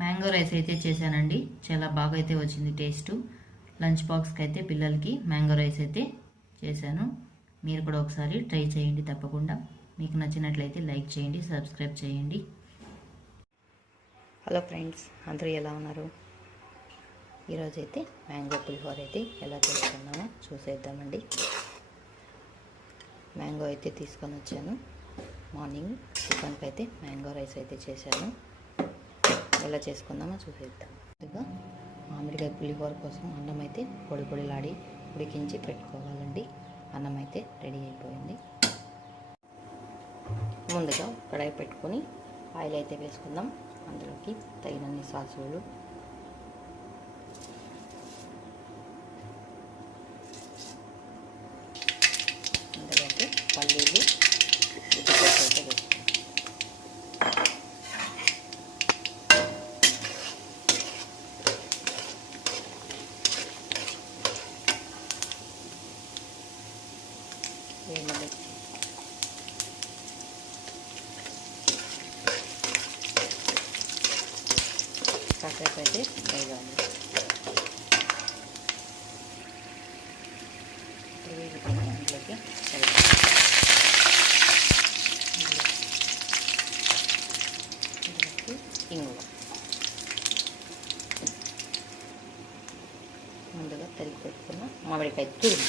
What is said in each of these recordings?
Mango rice అయితే చేశానండి. చాలా బాగా అయితే వచ్చింది టేస్ట్. లంచ్ బాక్స్కి అయితే పిల్లలకి మ్యాంగో రైస్ అయితే చేశాను. మీరు కూడా ఒకసారి ట్రై చేయండి తప్పకుండా. మీకు నచ్చినట్లయితే లైక్ చేయండి సబ్స్క్రైబ్ చేయండి. హలో ఫ్రెండ్స్ అందరూ ఎలా ఉన్నారు? ఈరోజు అయితే మ్యాంగో పులిహోర అయితే ఎలా చేసుకున్నామో చూసేద్దామండి. మ్యాంగో అయితే తీసుకొని వచ్చాను. మార్నింగ్ చికెన్కి అయితే మ్యాంగో రైస్ అయితే చేశాను. ఎలా చేసుకుందామో చూసేద్దాం. ముందుగా మామిడికాయ పులిహోర కోసం అన్నం అయితే పొడి పొడిలాడి ఉడికించి పెట్టుకోవాలండి. అన్నం అయితే రెడీ అయిపోయింది. ముందుగా కడాయి పెట్టుకొని ఆయిల్ అయితే వేసుకుందాం. అందులోకి తగినన్ని సాసులు. అందులోకి పల్లీలు ఉద్దిపప్పు అయితే వేసుకుందాం ఎండుమిర్చి కాసేపు అయితే వేగాలి ఇప్పుడు వేగిపోయిన అందులోకి కలిపి ఇందులోకి ఇంగువ ముందుగా తరిగి పెట్టుకున్న మామిడికాయ తురుము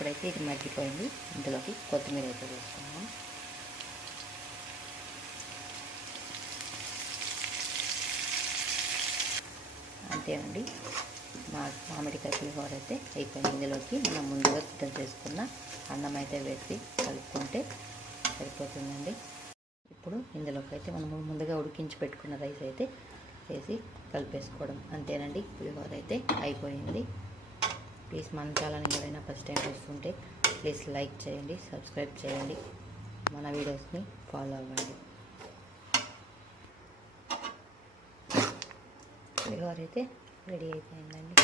ఇప్పుడైతే ఇది మగ్గిపోయింది. ఇందులోకి కొత్తిమీర అయితే వేసుకున్నాం అంతేనండి. మా మామిడికాయ పులిహోర అయితే అయిపోయింది. ఇందులోకి మనం ముందుగా సిద్ధం చేసుకున్న అన్నం అయితే వేసి కలుపుకుంటే సరిపోతుందండి. ఇప్పుడు ఇందులోకి అయితే మనము ముందుగా ఉడికించి పెట్టుకున్న రైస్ అయితే వేసి కలిపేసుకోవడం. అంతేనండి. పులిహోర అయితే అయిపోయింది. ప్లీజ్ మన ఛానల్ ఎవరైనా ఫస్ట్ టైం చూస్తుంటే ప్లీజ్ లైక్ చేయండి సబ్స్క్రైబ్ చేయండి. మన వీడియోస్ని ఫాలో అవ్వండి. పులిహోర అయితే రెడీ అయిపోయిందండి.